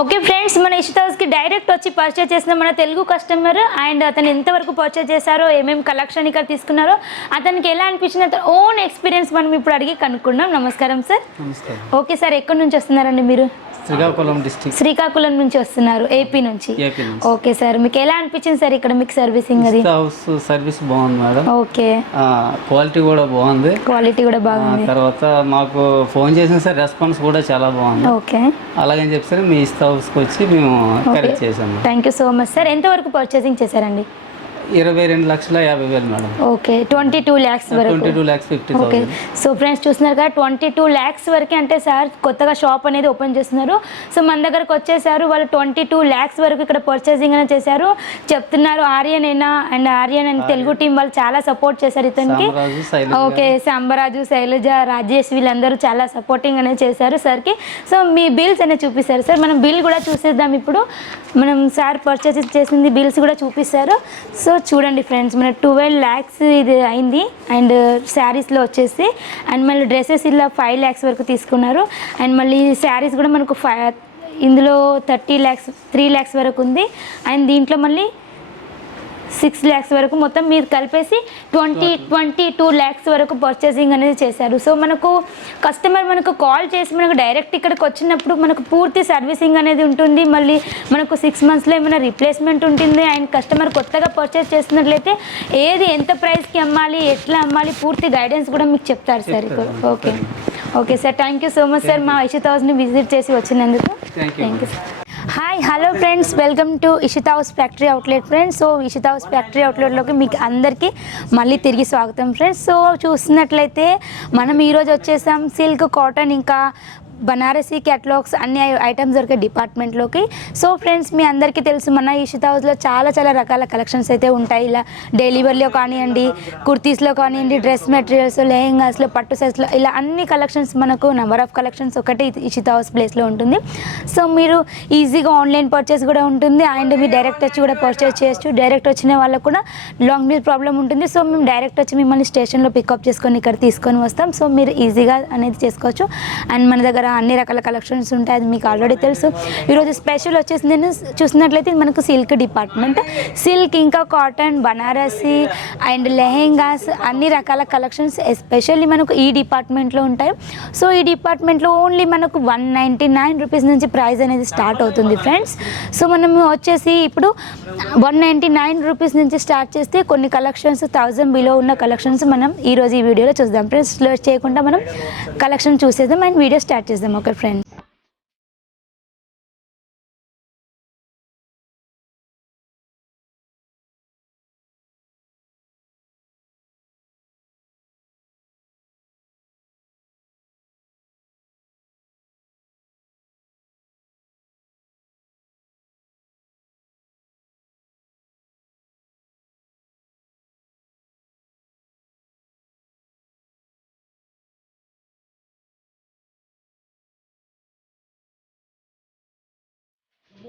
Okay friends, మన ఇషితా హౌస్కి direct వచ్చి పర్చేజ్ చేసిన మన తెలుగు కస్టమర్ అండ్ అతను ఎంతవరకు పర్చేజ్ చేశారో, ఏమేమి కలెక్షన్ ఇక్కడ తీసుకున్నారో, అతనికి ఎలా అనిపించిన ఓన్ ఎక్స్పీరియన్స్ మనం ఇప్పుడు అడిగి కనుక్కుందాం. నమస్కారం సార్. నమస్కారం. ఓకే సార్, ఎక్కడి నుంచి వస్తున్నారండి మీరు? శ్రీకాకుళం డిస్ట్రిక్ట్. శ్రీకాకుళం నుంచి వస్తున్నారు, ఏపీ నుంచి. ఓకే సార్, మీకు ఎలా అనిపించింది సార్ ఇక్కడ మీకు సర్వీసింగ్? అది హౌస్ సర్వీస్ బాగుంది మేడం. ఓకే, క్వాలిటీ కూడా బాగుంది. క్వాలిటీ కూడా బాగుంది. తర్వాత మాకు ఫోన్ చేసిన సార్ రెస్పాన్స్ కూడా చాలా బాగుంది. ఓకే, అలాగని చెప్పి మీ ఇస్తా హౌస్కి వచ్చి మేము కరెక్ట్ చేసాము. Thank you so much sir. ఎంతవరకు పర్చేసింగ్ చేశారండి? 22,50,000 మేడం. ఓకే, 22 lakhs వరకు. 22,50,000. ఓకే, సో ఫ్రెండ్స్ చూస్తున్నారు కదా, 22 lakhs వరకు అంటే సార్ కొత్తగా షాప్ అనేది ఓపెన్ చేస్తున్నారు. సో మన దగ్గరకు వచ్చేసారు, వాళ్ళు 22 lakhs వరకు ఇక్కడ పర్చేసింగ్ అనేది చేశారు. చెప్తున్నారు ఆర్యన్ అయినా and Aryan and Telugu team వాళ్ళు చాలా సపోర్ట్ చేశారు ఇతనికి. ఓకే, సాంబరాజు, శైలజ, రాజేష్ వీళ్ళందరూ చాలా సపోర్టింగ్ అనేది చేశారు సార్కి. సో మీ బిల్స్ అనేది చూపిస్తారు సార్, మనం బిల్ కూడా చూసేద్దాం. ఇప్పుడు మనం సార్ పర్చేస్ చేసింది బిల్స్ కూడా చూపిస్తారు. సో చూడండి ఫ్రెండ్స్, మన 12 lakhs ఇది అయింది. అండ్ శారీస్లో వచ్చేసి అండ్ మళ్ళీ డ్రెస్సెస్ ఇలా 5 lakhs వరకు తీసుకున్నారు. అండ్ మళ్ళీ శారీస్ కూడా మనకు ఇందులో 30 lakhs 3 lakhs వరకు ఉంది. అండ్ దీంట్లో మళ్ళీ 6 lakhs వరకు, మొత్తం మీరు కలిపేసి 22 lakhs వరకు పర్చేసింగ్ అనేది చేశారు. సో మనకు కస్టమర్ మనకు కాల్ చేసి మనకు డైరెక్ట్ ఇక్కడికి వచ్చినప్పుడు మనకు పూర్తి సర్వీసింగ్ అనేది ఉంటుంది. మళ్ళీ మనకు 6 monthsలో ఏమైనా రీప్లేస్మెంట్ ఉంటుంది. అండ్ కస్టమర్ కొత్తగా పర్చేస్ చేస్తున్నట్లయితే ఏది ఎంత ప్రైస్కి అమ్మాలి, ఎట్లా అమ్మాలి, పూర్తి గైడెన్స్ కూడా మీకు చెప్తారు sir. Okay okay sir, thank you so much sir మా ఇషితా హౌస్ని విజిట్ చేసి వచ్చినందుకు. Thank you sir. Hi, hello friends, welcome to Ishita house factory outlet friends. So Ishita house factory అవుట్లెట్లోకి మీకు అందరికీ మళ్ళీ తిరిగి స్వాగతం ఫ్రెండ్స్. సో చూస్తున్నట్లయితే మనం ఈరోజు వచ్చేసాం సిల్క్, కాటన్, ఇంకా బనారసీ క్యాటలాగ్స్ అన్ని ఐటమ్స్ దొరికే డిపార్ట్మెంట్లోకి. సో ఫ్రెండ్స్, మీ అందరికీ తెలుసు మన ఇషితా హౌస్లో చాలా చాలా రకాల కలెక్షన్స్ అయితే ఉంటాయి. ఇలా డైలీ వేర్లో కానివ్వండి, కుర్తీస్లో కానివ్వండి, డ్రెస్ మెటీరియల్స్, లెహెంగాస్లో, పట్టు సెట్స్లో, ఇలా అన్ని కలెక్షన్స్ మనకు నెంబర్ ఆఫ్ కలెక్షన్స్ ఒకటి ఇషితా హౌస్ ప్లేస్లో ఉంటుంది. సో మీరు ఈజీగా ఆన్లైన్ పర్చేస్ కూడా ఉంటుంది అండ్ మీరు డైరెక్ట్ వచ్చి కూడా పర్చేస్ చేయొచ్చు. డైరెక్ట్ వచ్చిన వాళ్ళకు కూడా లాంగ్ మీల్ ప్రాబ్లం ఉంటుంది. సో మేము డైరెక్ట్ వచ్చి మిమ్మల్ని స్టేషన్లో పికప్ చేసుకొని ఇక్కడ తీసుకొని వస్తాం. సో మీరు ఈజీగా అనేది చేసుకోవచ్చు. అండ్ మన దగ్గర అన్ని రకాల కలెక్షన్స్ ఉంటాయి, అది మీకు ఆల్రెడీ తెలుసు. ఈరోజు స్పెషల్ వచ్చేసి నేను చూసినట్లయితే మనకు సిల్క్ డిపార్ట్మెంట్, సిల్క్ ఇంకా కాటన్, బనారసీ అండ్ లెహెంగాస్ అన్ని రకాల కలెక్షన్స్ ఎస్పెషల్లీ మనకు ఈ డిపార్ట్మెంట్లో ఉంటాయి. సో ఈ డిపార్ట్మెంట్లో ఓన్లీ మనకు 199 రూపీస్ నుంచి ప్రైస్ అనేది స్టార్ట్ అవుతుంది ఫ్రెండ్స్. సో మనం వచ్చేసి ఇప్పుడు 199 రూపీస్ నుంచి స్టార్ట్ చేస్తే కొన్ని కలెక్షన్స్ 1000 బిలో ఉన్న కలెక్షన్స్ మనం ఈరోజు ఈ వీడియోలో చూద్దాం ఫ్రెండ్స్. స్లో చేయకుండా మనం కలెక్షన్ చూసేద్దాం అండ్ వీడియో స్టార్ట్ చేద్దాం. Okay friends.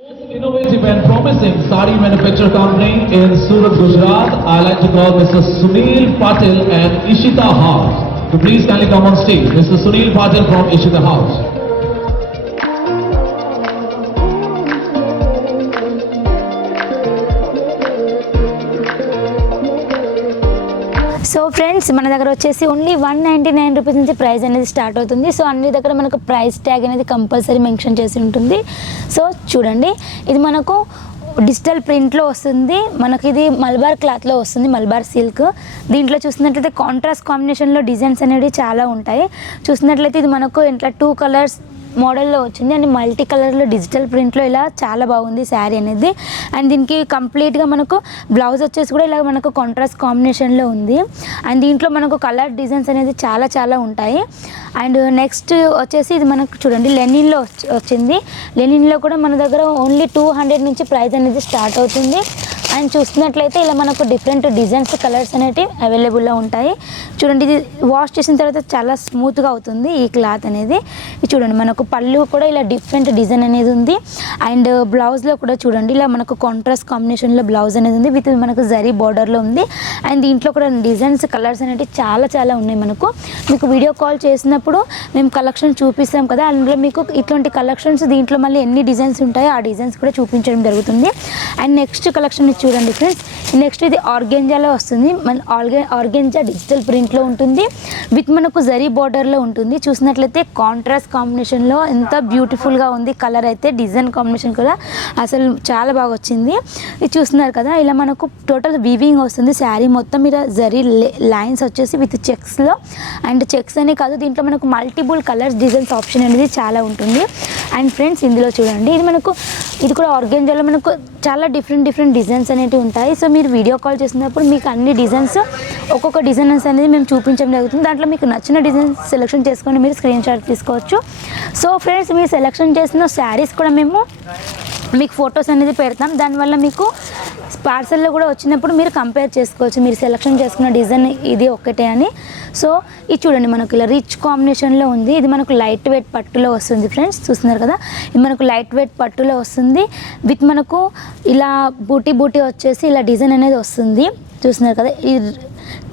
Most innovative and promising sari manufacturer company in Surat, Gujarat. I like to call Mr. Sunil Patil and Ishita House. So please kindly come on stage. Mr. Sunil Patil from Ishita House. So friends, మన దగ్గర వచ్చేసి only 199 rupees నుంచి price అనేది start అవుతుంది. So అన్ని దగ్గర మనకు price tag అనేది కంపల్సరీ మెన్షన్ చేసి ఉంటుంది. సో చూడండి, ఇది మనకు డిజిటల్ ప్రింట్లో వస్తుంది. మనకి ఇది మల్బార్ క్లాత్లో వస్తుంది, మల్బార్ సిల్క్. దీంట్లో చూసినట్లయితే కాంట్రాస్ట్ కాంబినేషన్లో డిజైన్స్ అనేవి చాలా ఉంటాయి. చూసినట్లయితే ఇది మనకు ఇట్లా 2 కలర్స్ మోడల్లో వచ్చింది అండ్ మల్టీ కలర్లో డిజిటల్ ప్రింట్లో ఇలా చాలా బాగుంది శారీ అనేది. అండ్ దీనికి కంప్లీట్గా మనకు బ్లౌజ్ వచ్చేసి కూడా ఇలా మనకు కాంట్రాస్ట్ కాంబినేషన్లో ఉంది. అండ్ దీంట్లో మనకు కలర్ డిజైన్స్ అనేది చాలా చాలా ఉంటాయి. అండ్ నెక్స్ట్ వచ్చేసి ఇది మనకు చూడండి లెనిన్లో వచ్చింది. లెనిన్లో కూడా మన దగ్గర ఓన్లీ 200 నుంచి ప్రైస్ అనేది స్టార్ట్ అవుతుంది. అండ్ చూస్తున్నట్లయితే ఇలా మనకు డిఫరెంట్ డిజైన్స్ కలర్స్ అనేవి అవైలబుల్లో ఉంటాయి. చూడండి, ఇది వాష్ చేసిన తర్వాత చాలా స్మూత్గా అవుతుంది ఈ క్లాత్ అనేది. ఇది చూడండి, మనకు పళ్ళు కూడా ఇలా డిఫరెంట్ డిజైన్ అనేది ఉంది. అండ్ బ్లౌజ్లో కూడా చూడండి, ఇలా మనకు కాంట్రాస్ట్ కాంబినేషన్లో బ్లౌజ్ అనేది ఉంది విత్ మనకు జరీ బార్డర్లో ఉంది. అండ్ దీంట్లో కూడా డిజైన్స్ కలర్స్ అనేవి చాలా ఉన్నాయి. మీకు వీడియో కాల్ చేసినప్పుడు మేము కలెక్షన్ చూపిస్తాం కదా, అందులో మీకు ఇట్లాంటి కలెక్షన్స్ దీంట్లో మళ్ళీ ఎన్ని డిజైన్స్ ఉంటాయో ఆ డిజైన్స్ కూడా చూపించడం జరుగుతుంది. అండ్ నెక్స్ట్ కలెక్షన్ చూడండి ఫ్రెండ్స్, నెక్స్ట్ ఇది ఆర్గెంజాలో వస్తుంది. మన ఆర్గెంజా డిజిటల్ ప్రింట్లో ఉంటుంది విత్ మనకు జరీ బార్డర్లో ఉంటుంది. చూసినట్లయితే కాంట్రాస్ట్ కాంబినేషన్లో ఎంత బ్యూటిఫుల్గా ఉంది కలర్ అయితే, డిజైన్ కాంబినేషన్ కూడా అసలు చాలా బాగా వచ్చింది. ఇది చూస్తున్నారు కదా, ఇలా మనకు టోటల్ వీవింగ్ వస్తుంది. శారీ మొత్తం ఇలా జరీ లైన్స్ వచ్చేసి విత్ చెక్స్లో. అండ్ చెక్స్ అనే కాదు, దీంట్లో మనకు మల్టిపుల్ కలర్స్ డిజైన్స్ ఆప్షన్ అనేది చాలా ఉంటుంది. అండ్ ఫ్రెండ్స్ ఇందులో చూడండి, ఇది కూడా ఆర్గెంజాలో మనకు చాలా డిఫరెంట్ డిజైన్స్ అనేవి ఉంటాయి. సో మీరు వీడియో కాల్ చేసినప్పుడు మీకు అన్ని డిజైన్స్ ఒక్కొక్క డిజైన్స్ అనేది మేము చూపించడం జరుగుతుంది. దాంట్లో మీకు నచ్చిన డిజైన్స్ సెలెక్షన్ చేసుకొని మీరు స్క్రీన్ షాట్ తీసుకోవచ్చు. సో ఫ్రెండ్స్, మీరు సెలెక్షన్ చేసిన శారీస్ కూడా మేము మీకు ఫొటోస్ అనేది పెడతాం. దానివల్ల మీకు పార్సల్లో కూడా వచ్చినప్పుడు మీరు కంపేర్ చేసుకోవచ్చు, మీరు సెలెక్షన్ చేసుకున్న డిజైన్ ఇది ఒకటే అని. సో ఇది చూడండి, మనకు ఇలా రిచ్ కాంబినేషన్లో ఉంది. ఇది మనకు లైట్ వెయిట్ పట్టులో వస్తుంది ఫ్రెండ్స్, చూస్తున్నారు కదా. ఇది మనకు లైట్ వెయిట్ పట్టులో వస్తుంది విత్ మనకు ఇలా బూటీ వచ్చేసి ఇలా డిజైన్ అనేది వస్తుంది. చూస్తున్నారు కదా, ఈ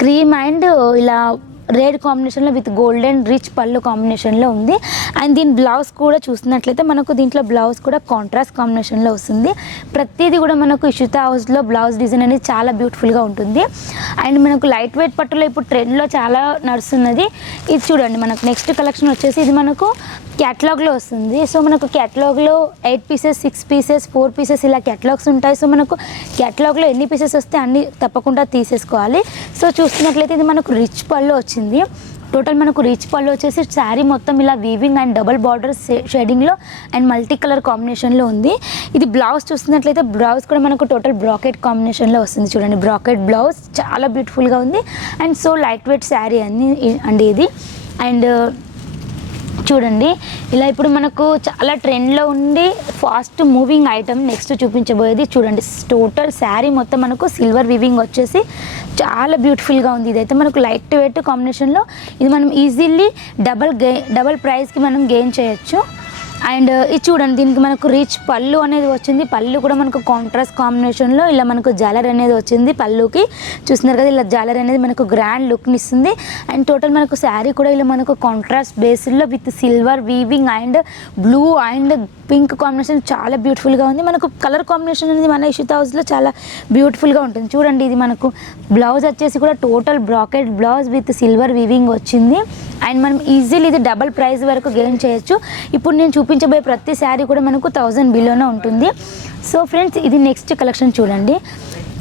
క్రీమ్ అండ్ ఇలా రెడ్ కాంబినేషన్లో విత్ గోల్డెన్ రిచ్ పళ్ళు కాంబినేషన్లో ఉంది. అండ్ దీని బ్లౌజ్ కూడా చూస్తున్నట్లయితే మనకు దీంట్లో బ్లౌజ్ కూడా కాంట్రాస్ట్ కాంబినేషన్లో వస్తుంది. ప్రతిదీ కూడా మనకు ఇషితా హౌస్లో బ్లౌజ్ డిజైన్ అనేది చాలా బ్యూటిఫుల్గా ఉంటుంది. అండ్ మనకు లైట్ వెయిట్ పట్టులో ఇప్పుడు ట్రెండ్లో చాలా నడుస్తున్నది. ఇది చూడండి, మనకు నెక్స్ట్ కలెక్షన్ వచ్చేసి ఇది మనకు క్యాటలాగ్లో వస్తుంది. సో మనకు క్యాటలాగ్లో 8 పీసెస్ 6 పీసెస్ 4 పీసెస్ ఇలా క్యాటలాగ్స్ ఉంటాయి. సో మనకు క్యాటలాగ్లో ఎన్ని పీసెస్ వస్తే అన్ని తప్పకుండా తీసేసుకోవాలి. సో చూస్తున్నట్లయితే ఇది మనకు రిచ్ పళ్ళు వచ్చింది. టోటల్ మనకు రిచ్ పళ్ళు వచ్చేసి శారీ మొత్తం ఇలా వీవింగ్ అండ్ డబల్ బార్డర్ షేడింగ్లో అండ్ మల్టీ కలర్ కాంబినేషన్లో ఉంది. ఇది బ్లౌజ్ చూస్తున్నట్లయితే బ్లౌజ్ కూడా మనకు టోటల్ బ్రాకెట్ కాంబినేషన్లో వస్తుంది. చూడండి, బ్రాకెట్ బ్లౌజ్ చాలా బ్యూటిఫుల్గా ఉంది. And so light weight sari అండి ఇది. అండ్ చూడండి, ఇలా ఇప్పుడు మనకు చాలా ట్రెండ్లో ఉండి ఫాస్ట్ మూవింగ్ ఐటమ్ నెక్స్ట్ చూపించబోయేది. చూడండి, టోటల్ శారీ మొత్తం మనకు సిల్వర్ వీవింగ్ వచ్చేసి చాలా బ్యూటిఫుల్గా ఉంది. ఇదైతే మనకు లైట్ వెయిట్ కాంబినేషన్లో ఇది మనం ఈజీలీ డబల్ ప్రైస్కి మనం గెయిన్ చేయొచ్చు. అండ్ ఇది చూడండి, దీనికి మనకు రిచ్ పళ్ళు అనేది వచ్చింది. పళ్ళు కూడా మనకు కాంట్రాస్ట్ కాంబినేషన్లో ఇలా మనకు జాలర్ అనేది వచ్చింది పళ్ళుకి. చూస్తున్నారు కదా, ఇలా జాలర్ అనేది మనకు గ్రాండ్ లుక్ని ఇస్తుంది. అండ్ టోటల్ మనకు శారీ కూడా ఇలా మనకు కాంట్రాస్ట్ బేస్లో with silver weaving and blue and pink combination చాలా బ్యూటిఫుల్గా ఉంది. మనకు కలర్ కాంబినేషన్ అనేది మన ఇషితా హౌస్లో చాలా బ్యూటిఫుల్గా ఉంటుంది. చూడండి, ఇది మనకు బ్లౌజ్ వచ్చేసి కూడా total bracket blouse with silver weaving వచ్చింది. అండ్ మనం ఈజీలీ ఇది డబల్ ప్రైస్ వరకు గెయిన్ చేయొచ్చు. ఇప్పుడు నేను చూపించబోయే ప్రతి శారీ కూడా మనకు 1000 బిలోనే ఉంటుంది. సో ఫ్రెండ్స్, ఇది నెక్స్ట్ కలెక్షన్ చూడండి.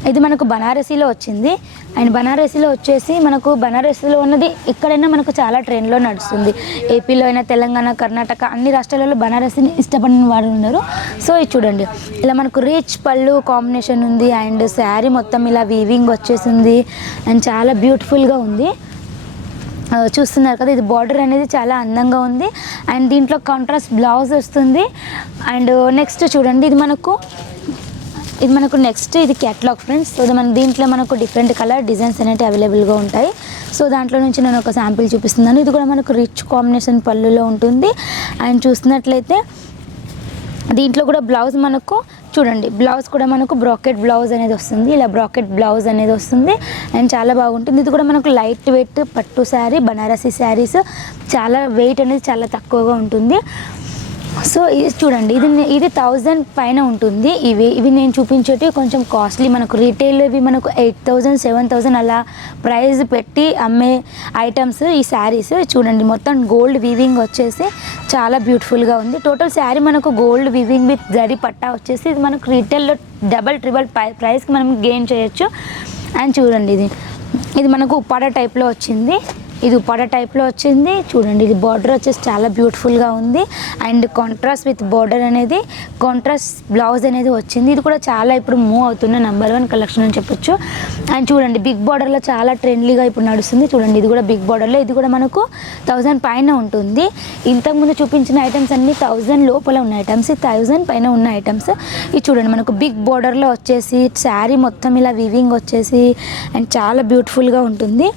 ఇది మనకు బనారసీలో వచ్చింది. అండ్ బనారసీలో వచ్చేసి మనకు బనారసీలో ఉన్నది ఎక్కడైనా మనకు చాలా ట్రెండ్లో నడుస్తుంది. ఏపీలో అయినా, తెలంగాణ, కర్ణాటక అన్ని రాష్ట్రాలలో బనారసీని ఇష్టపడిన వారు ఉన్నారు. సో ఇది చూడండి, ఇలా మనకు రిచ్ పళ్ళు కాంబినేషన్ ఉంది. అండ్ శారీ మొత్తం ఇలా వీవింగ్ వచ్చేసింది అండ్ చాలా బ్యూటిఫుల్గా ఉంది. చూస్తున్నారు కదా, ఇది బార్డర్ అనేది చాలా అందంగా ఉంది. అండ్ దీంట్లో కాంట్రాస్ట్ బ్లౌజ్ వస్తుంది. అండ్ నెక్స్ట్ చూడండి, ఇది మనకు నెక్స్ట్ ఇది క్యాటలాగ్ ఫ్రెండ్స్. సో దీంట్లో మనకు డిఫరెంట్ కలర్ డిజైన్స్ అనేవి అవైలబుల్గా ఉంటాయి. సో దాంట్లో నుంచి నేను ఒక శాంపిల్ చూపిస్తున్నాను. ఇది కూడా మనకు రిచ్ కాంబినేషన్ పళ్ళులో ఉంటుంది. అండ్ చూస్తున్నట్లయితే దీంట్లో కూడా బ్లౌజ్ మనకు చూడండి, బ్లౌజ్ కూడా మనకు బ్రాకెట్ బ్లౌజ్ అనేది వస్తుంది. ఇలా బ్రాకెట్ బ్లౌజ్ అనేది వస్తుంది అండ్ చాలా బాగుంటుంది. ఇది కూడా మనకు లైట్ వెయిట్ పట్టు శారీ, బనారసీ శారీస్ చాలా వెయిట్ అనేది చాలా తక్కువగా ఉంటుంది. సో ఇది చూడండి, ఇది 1000 పైన ఉంటుంది. ఇవి నేను చూపించేటివి కొంచెం కాస్ట్లీ. మనకు రీటైల్ ఇవి మనకు 8000 7000 అలా ప్రైస్ పెట్టి అమ్మే ఐటమ్స్ ఈ శారీస్. చూడండి, మొత్తం గోల్డ్ వీవింగ్ వచ్చేసి చాలా బ్యూటిఫుల్గా ఉంది. టోటల్ శారీ మనకు గోల్డ్ వీవింగ్ విత్ జరీ పట్టా వచ్చేసి ఇది మనకు రీటైల్లో డబల్ ట్రిబల్ ప్రైస్కి మనం గెయిన్ చేయొచ్చు. అండ్ చూడండి, ఇది మనకు ఉప్పాడ టైప్లో వచ్చింది. ఇది ఉపాడ టైప్లో వచ్చింది. చూడండి ఇది బార్డర్ వచ్చేసి చాలా బ్యూటిఫుల్గా ఉంది అండ్ కాంట్రాస్ట్ విత్ బార్డర్ అనేది కాంట్రాస్ట్ బ్లౌజ్ అనేది వచ్చింది. ఇది కూడా చాలా ఇప్పుడు మూవ్ అవుతున్న నెంబర్ 1 కలెక్షన్ అని చెప్పొచ్చు. అండ్ చూడండి బిగ్ బార్డర్లో చాలా ట్రెండ్లీగా ఇప్పుడు నడుస్తుంది. చూడండి ఇది కూడా బిగ్ బార్డర్లో, ఇది కూడా మనకు 1000 పైన ఉంటుంది. ఇంతకుముందు చూపించిన ఐటమ్స్ అన్ని 1000 లోపల ఉన్న ఐటమ్స్, 1000 పైన ఉన్న ఐటమ్స్. ఇది చూడండి మనకు బిగ్ బార్డర్లో వచ్చేసి శారీ మొత్తం ఇలా వీవింగ్ వచ్చేసి అండ్ చాలా బ్యూటిఫుల్గా ఉంటుంది.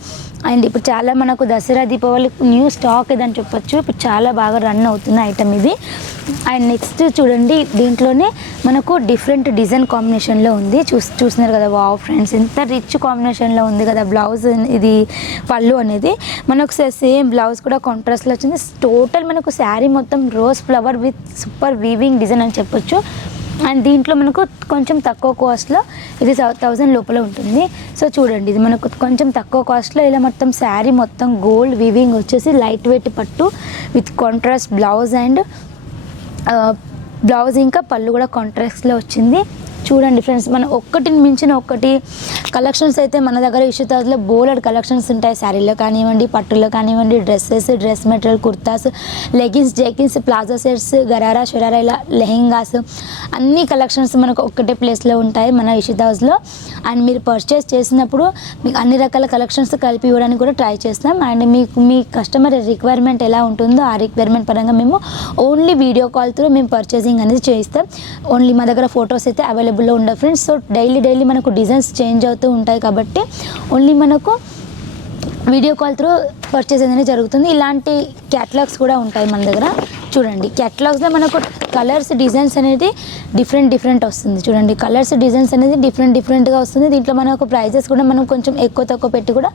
అండ్ ఇప్పుడు చాలా మనకు దసరా దీపావళి న్యూ స్టాక్ ఇదని చెప్పొచ్చు. ఇప్పుడు చాలా బాగా రన్ అవుతుంది ఐటమ్ ఇది. అండ్ నెక్స్ట్ చూడండి దీంట్లోనే మనకు డిఫరెంట్ డిజైన్ కాంబినేషన్లో ఉంది. చూస్తున్నారు కదా, వావ్ ఫ్రెండ్స్ ఎంత రిచ్ కాంబినేషన్లో ఉంది కదా బ్లౌజ్. ఇది పళ్ళు అనేది మనకు సేమ్ బ్లౌజ్ కూడా కాంట్రాస్ట్లో వచ్చింది. టోటల్ మనకు శారీ మొత్తం rose flower with super weaving design అని చెప్పొచ్చు. అండ్ దీంట్లో మనకు కొంచెం తక్కువ కాస్ట్లో ఇది 1000 లోపల ఉంటుంది. సో చూడండి ఇది మనకు కొంచెం తక్కువ కాస్ట్లో ఇలా మొత్తం శారీ మొత్తం గోల్డ్ వీవింగ్ వచ్చేసి లైట్ వెయిట్ పట్టు with contrast blouse and blouse ఇంకా పళ్ళు కూడా కాంట్రాస్ట్లో వచ్చింది. చూడండి ఫ్రెండ్స్, మన ఒక్కటిని మించిన ఒక్కటి కలెక్షన్స్ అయితే మన దగ్గర ఇష్యూతాజ్లో బోలెడ్ కలెక్షన్స్ ఉంటాయి. శారీలో కానివ్వండి, పట్టులో కానివ్వండి, dresses, dress material, kurtas, leggings, jeggings, palazzo sets, gharara, sharara, ఇలా లెహెంగాస్ అన్ని కలెక్షన్స్ మనకు ఒక్కటే ప్లేస్లో ఉంటాయి మన ఇష్యూతాజ్లో. అండ్ మీరు పర్చేస్ చేసినప్పుడు మీకు అన్ని రకాల కలెక్షన్స్ కలిపి ఇవ్వడానికి కూడా ట్రై చేస్తాం. అండ్ మీకు మీ కస్టమర్ రిక్వైర్మెంట్ ఎలా ఉంటుందో ఆ రిక్వైర్మెంట్ పరంగా మేము ఓన్లీ వీడియో కాల్ త్రూ మేము పర్చేసింగ్ అనేది చేయిస్తాం. ఓన్లీ మా దగ్గర ఫొటోస్ అయితే అవైలబుల్లో ఉండవు ఫ్రెండ్స్. సో డైలీ మనకు డిజైన్స్ చేంజ్ అవుతూ ఉంటాయి కాబట్టి ఓన్లీ మనకు వీడియో కాల్ త్రూ పర్చేస్ అనేది జరుగుతుంది. ఇలాంటి క్యాటలాగ్స్ కూడా ఉంటాయి మన దగ్గర. చూడండి క్యాటలాగ్స్లో మనకు కలర్స్ డిజైన్స్ అనేది డిఫరెంట్ వస్తుంది. చూడండి కలర్స్ డిజైన్స్ అనేది డిఫరెంట్గా వస్తుంది. దీంట్లో మనకు ప్రైజెస్ కూడా మనం కొంచెం ఎక్కువ తక్కువ పెట్టి కూడా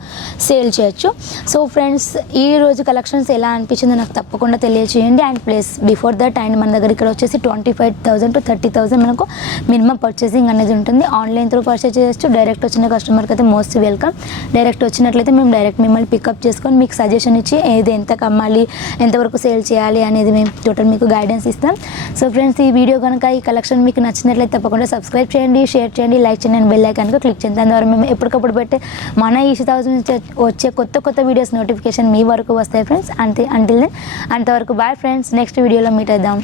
సేల్ చేయొచ్చు. సో ఫ్రెండ్స్, ఈ రోజు కలెక్షన్స్ ఎలా అనిపించిందో నాకు తప్పకుండా తెలియజేయండి. And plus before that and మన దగ్గర ఇక్కడ వచ్చేసి 25,000 to 30,000 మనకు మినిమం పర్చేసింగ్ అనేది ఉంటుంది. ఆన్లైన్ త్రూ పర్చేస్ చేయొచ్చు. డైరెక్ట్ వచ్చిన కస్టమర్కి అయితే మోస్ట్ వెల్కమ్. డైరెక్ట్ వచ్చినట్లయితే మేము డైరెక్ట్ మిమ్మల్ని పికప్ చేసుకొని మీకు సజెషన్ ఇచ్చి ఏది ఎంత కమ్మాలి, ఎంతవరకు సేల్ చేయాలి అనేది మేము టోటల్ మీకు గైడెన్స్ ఇస్తాం. సో ఫ్రెండ్స్, ఈ వీడియో కనుక ఈ కలెక్షన్ మీకు నచ్చినట్లయితే తప్పకుండా సబ్స్క్రైబ్ చేయండి, షేర్ చేయండి, లైక్ చేయండి, బెల్ ఐకాన్ క్లిక్ చేయండి. దాని ద్వారా మేము ఎప్పటికప్పుడు పెట్టే మన ఇష్యూతాజ్ నుంచి వచ్చే కొత్త వీడియోస్ నోటిఫికేషన్ మీ వరకు వస్తాయి ఫ్రెండ్స్. అంటిల్ దెన్ అంతవరకు బాయ్ ఫ్రెండ్స్. నెక్స్ట్ వీడియోలో మీట్ అవుదాం.